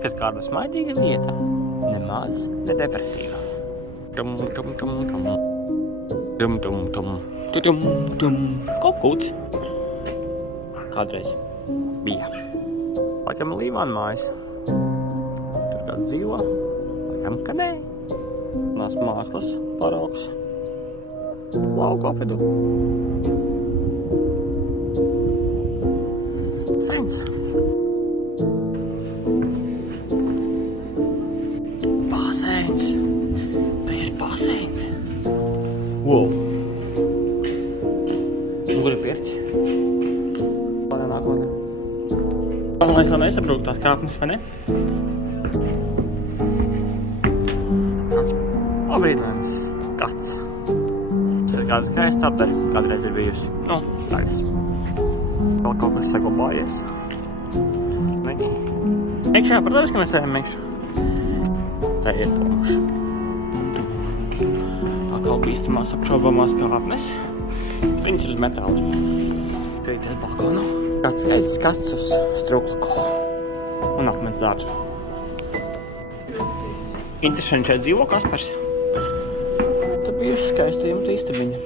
Paskat, kāda smaidīga vieta. Nemaz nedepresīva. Kokūts. Kādreiz bija. Laikam Līvāna mājas. Tur kāds dzīvo. Laikam, ka nē. Nās mākslas paraugs. Lauku apvidu. Sens. Basēns. Te ir basēns. Wow. Kur ir pirts? Pārē nākotnē. Lai es vēl nesabrūku tās kāpnes, vai ne? Kāds abrīnojams skats. Tas ir kāda skaista apdara, kādreiz ir bijusi. Nu, tagad. Vēl kaut kas saglabājies. Iekšā, protams, ka mēs ejam iekšā. Tā ir pomša. Atkal bīstamās apšaubamās kāpnes. Viņas ir uz metāla. Skatīties balkonu. Kāds skaists skats uz Struklaku. Un akmens dārzu. Interesanti šeit dzīvo Kaspars. Tā bijusi skaista jumta istabiņa.